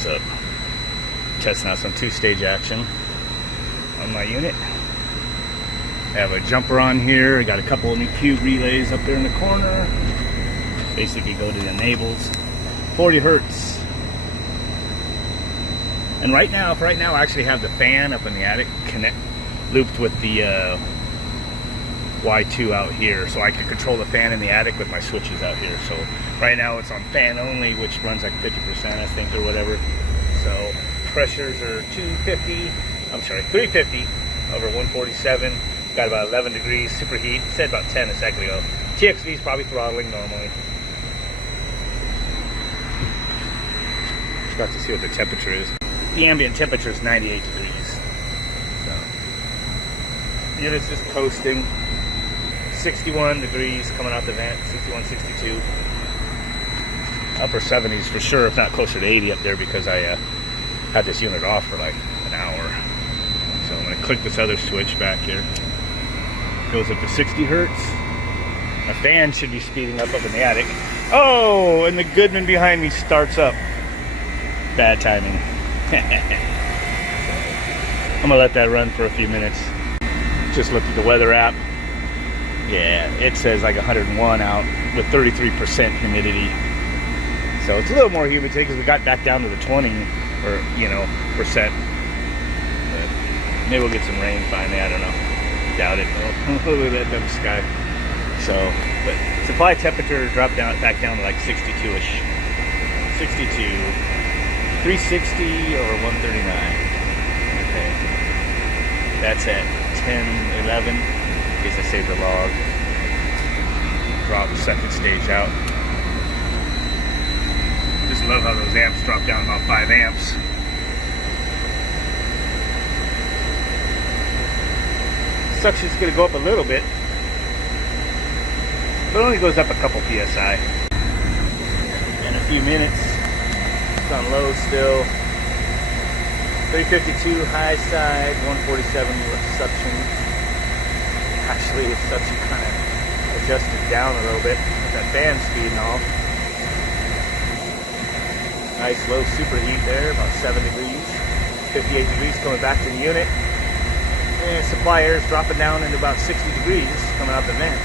What's up? Testing out some two-stage action on my unit. I have a jumper on here. I got a couple of new cube relays up there in the corner. Basically go to the enables. 40 hertz. And right now, I actually have the fan up in the attic looped with the Y2 out here, so I can control the fan in the attic with my switches out here. So right now it's on fan only, which runs like 50%, I think, or whatever. So pressures are 350 over 147. Got about 11 degrees superheat. Said about 10 a second ago. TXV is probably throttling normally. Just got to see what the temperature is. The ambient temperature is 98 degrees. So the unit's just coasting. 61 degrees coming out the vent. 61, 62. Upper 70s for sure, if not closer to 80 up there, because I had this unit off for like an hour. So I'm going to click this other switch back here. Goes up to 60 hertz. My fan should be speeding up in the attic. Oh, and the Goodman behind me starts up. Bad timing. I'm going to let that run for a few minutes. Just looked at the weather app. Yeah, it says like 101 out with 33% humidity. So it's a little more humid today because we got back down to the 20 or percent. But maybe we'll get some rain finally. I don't know. Doubt it. Oh, look at that dumb sky. So, but supply temperature dropped back down to like 62-ish. 62, 360 over 139. Okay, that's at 10:11. In case I save the log. Drop the second stage out. Just love how those amps drop down about 5 amps. Suction's going to go up a little bit, but it only goes up a couple psi. In a few minutes, it's on low still. 352 high side, 147 with suction. Actually, the suction kind of adjusted down a little bit with that fan speed and all. Nice low superheat there, about 7 degrees. 58 degrees coming back to the unit. And supply air is dropping down into about 60 degrees coming out the vent.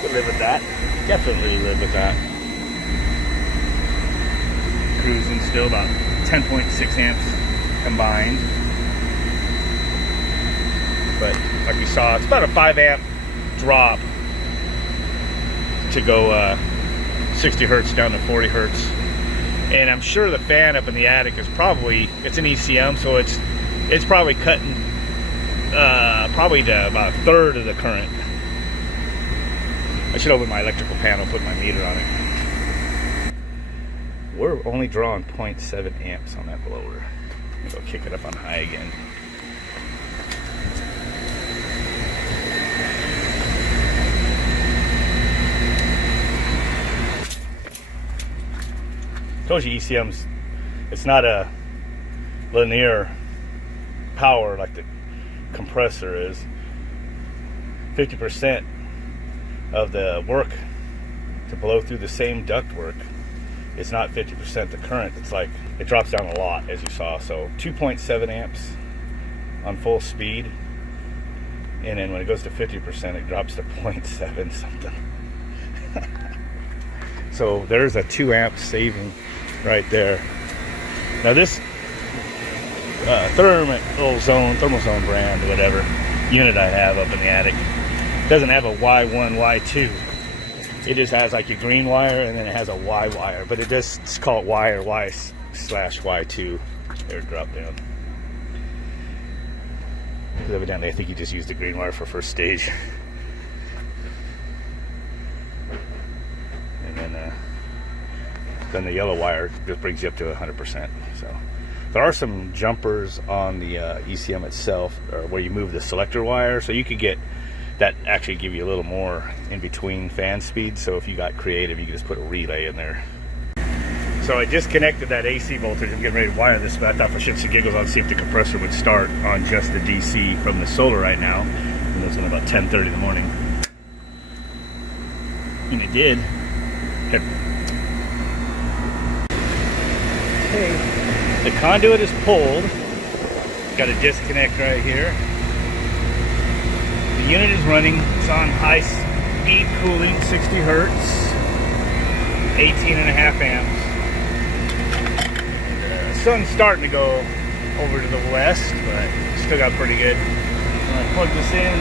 Could live with that. Definitely live with that. Cruising still about 10.6 amps combined. But like we saw, it's about a 5 amp drop to go 60 hertz down to 40 hertz. And I'm sure the fan up in the attic is probably, it's an ECM, so it's probably cutting probably to about a third of the current. I should open my electrical panel, put my meter on it. We're only drawing 0.7 amps on that blower. I'm gonna go kick it up on high again. Told you ECM's, it's not a linear power like the compressor is. 50% of the work to blow through the same ductwork, it's not 50% the current. It's like it drops down a lot, as you saw. So 2.7 amps on full speed, and then when it goes to 50%, it drops to 0.7 something. So there's a 2 amp saving right there. Now this thermozone brand, whatever unit I have up in the attic, doesn't have a Y1, Y2. It just has like your green wire, and then it has a Y wire, but it does, it's called Y or Y/Y2 air drop down. Because evidently I think he just used the green wire for first stage. And then the yellow wire just brings you up to 100%. So there are some jumpers on the ECM itself, or where you move the selector wire, so you could get that, actually give you a little more in between fan speeds. So if you got creative, you could just put a relay in there. So I disconnected that AC voltage. I'm getting ready to wire this, but I thought for shits and giggles I'd see if the compressor would start on just the DC from the solar right now. And it's only about 10:30 in the morning. And it did. okay. The conduit is pulled. Got a disconnect right here. The unit is running. It's on high speed cooling, 60 hertz, 18.5 amps. The sun's starting to go over to the west, but still got pretty good. When I plug this in,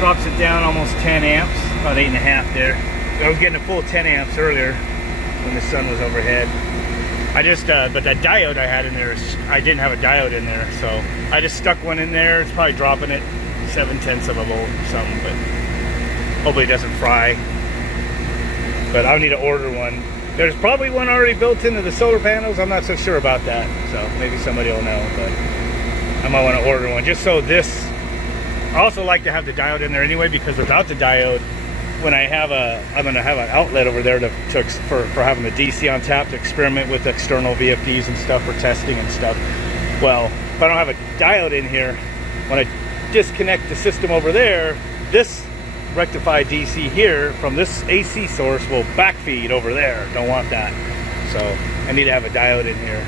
drops it down almost 10 amps, about 8.5 there. I was getting a full 10 amps earlier when the sun was overhead. I just, but that diode I had in there, I didn't have a diode in there, so I just stuck one in there. It's probably dropping it 0.7 of a volt or something, but hopefully it doesn't fry. But I'll need to order one. There's probably one already built into the solar panels. I'm not so sure about that, so maybe somebody will know, but I might want to order one just so this. I also like to have the diode in there anyway, because without the diode, when I have I'm going to have an outlet over there for having the DC on tap to experiment with external VFDs and stuff for testing and stuff. Well, if I don't have a diode in here, when I disconnect the system over there, this rectified DC here from this AC source will backfeed over there. Don't want that. So I need to have a diode in here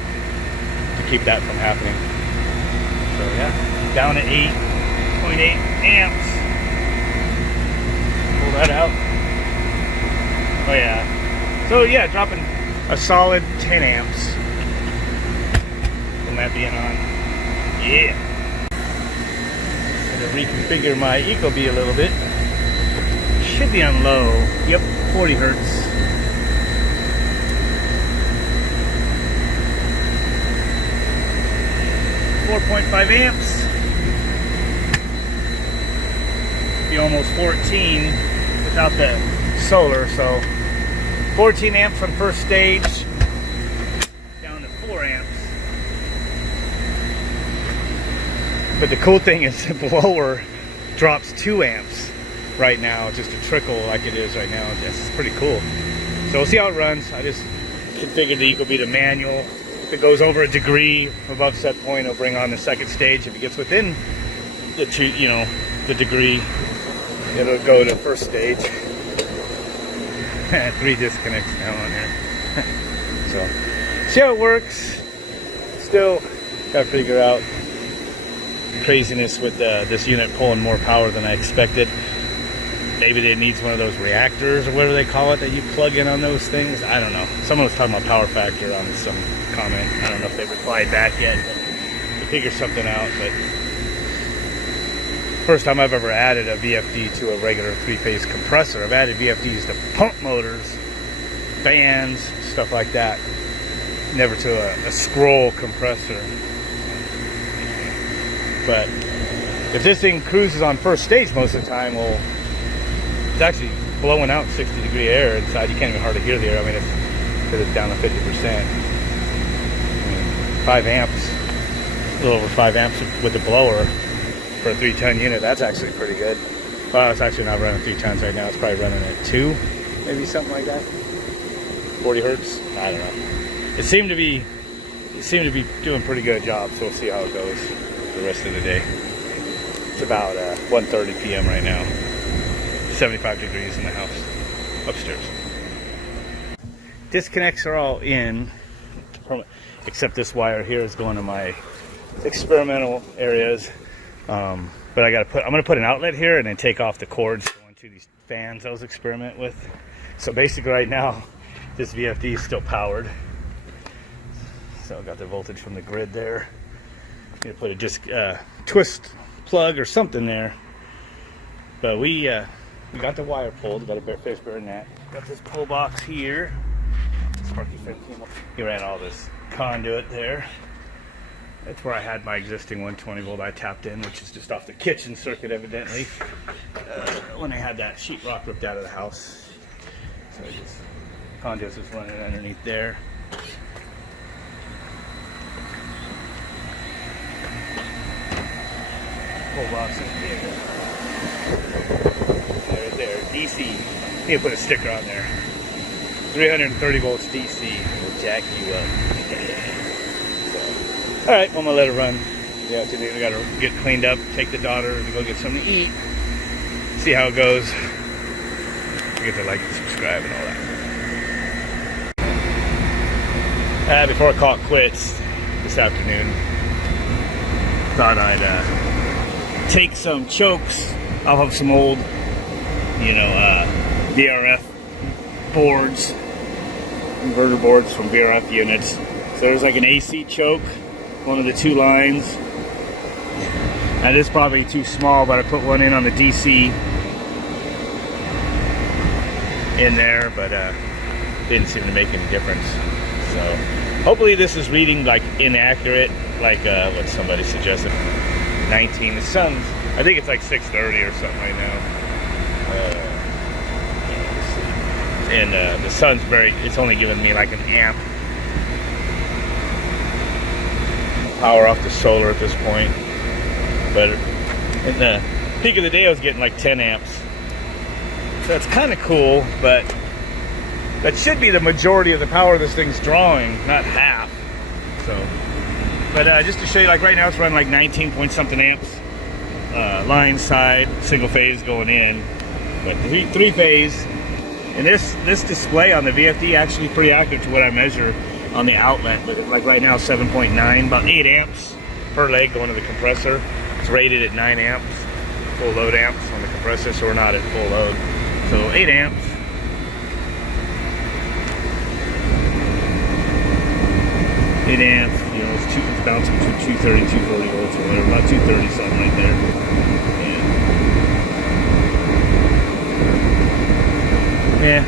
to keep that from happening. So yeah, down to 8.8 amps. Pull that out. Oh yeah. So yeah, dropping a solid 10 amps from that being on. Yeah. Gonna reconfigure my Ecobee a little bit. Should be on low. Yep, 40 hertz. .5 amps. Be almost 14 without the solar, so 14 amps on first stage, down to 4 amps. But the cool thing is the blower drops 2 amps right now, just a trickle like it is right now. That's pretty cool. So we'll see how it runs. I just configured the Ecobee to manual. If it goes over a degree above set point, it'll bring on the second stage. If it gets within the the degree, it'll go to first stage. 3 disconnects now on here. So see how it works. Still gotta figure out craziness with this unit pulling more power than I expected. Maybe it needs one of those reactors or whatever they call it that you plug in on those things. I don't know. Someone was talking about power factor on some comment. I don't know if they replied back yet, but to figure something out. But first time I've ever added a VFD to a regular 3-phase compressor. I've added VFDs to pump motors, fans, stuff like that. Never to a scroll compressor. But if this thing cruises on first stage most of the time, well, it's actually blowing out 60-degree air inside. You can't even hardly hear the air. I mean, because it's down to 50%. 5 amps, a little over 5 amps with the blower for a 3-ton unit. That's actually pretty good. Well, it's actually not running 3 tons right now. It's probably running at 2, maybe something like that. 40 hertz. I don't know. It seemed to be doing a pretty good job. So we'll see how it goes the rest of the day. It's about 1:30 p.m. right now. 75 degrees in the house upstairs. Disconnects are all in, except this wire here is going to my experimental areas. But I'm gonna put an outlet here and then take off the cords going to these fans I was experimenting with. So basically right now this VFD is still powered. So I got the voltage from the grid there. I'm gonna put a twist plug or something there. But we got the wire pulled, got a fish bearing that. Got this pull box here. Sparky friend came up. He ran all this conduit there. That's where I had my existing 120 volt I tapped in, which is just off the kitchen circuit evidently. When I had that sheetrock ripped out of the house. So conduit was running underneath there. Pull box in there. There, DC. Need to put a sticker on there. 330 volts DC will jack you up. So, alright, I'm gonna let it run. Yeah, today we gotta get cleaned up, take the daughter to go get something to eat, see how it goes. Forget to like and subscribe and all that. before I call it quits this afternoon, thought I'd take some chokes off of some old, you know, VRF boards, inverter boards from VRF units. So there's like an AC choke, one of the two lines. Now this is probably too small, but I put one in on the DC in there, but didn't seem to make any difference. So hopefully this is reading like inaccurate, like what somebody suggested. 19. The sun's, I think it's like 6:30 or something right now. And the sun's it's only giving me like an amp. Power off the solar at this point. But in the peak of the day I was getting like 10 amps. So it's kind of cool, but that should be the majority of the power this thing's drawing, not half. So, but just to show you, like right now it's running like 19 point something amps, line side, single phase going in, but three phase. And this display on the VFD actually pretty accurate to what I measure on the outlet. But like right now 7.9, about 8 amps per leg going to the compressor. It's rated at 9 amps, full load amps on the compressor, so we're not at full load. So 8 amps. You know, it's bouncing between 230 and 240 volts or whatever, about 230 something right there. Yeah.